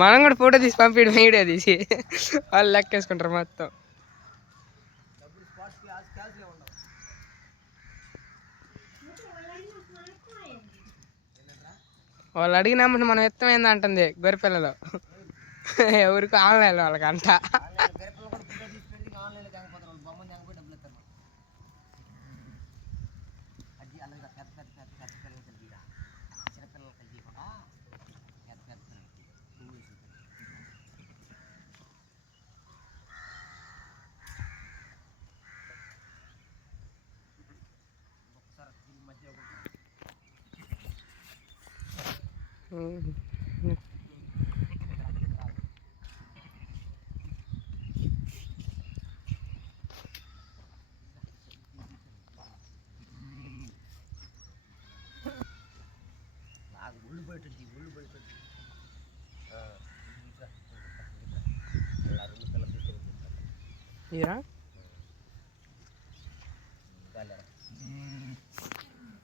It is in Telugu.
మనం కూడా ఫోటో తీసి పంపించడం వీడియో తీసి వాళ్ళు లెక్కేసుకుంటారు మొత్తం. వాళ్ళు అడిగినప్పుడు మనం ఇష్టం ఏందంటుంది గొర్రెపిల్లలు ఎవరికి ఆన్లైన్ వాళ్ళకంట. Yeah.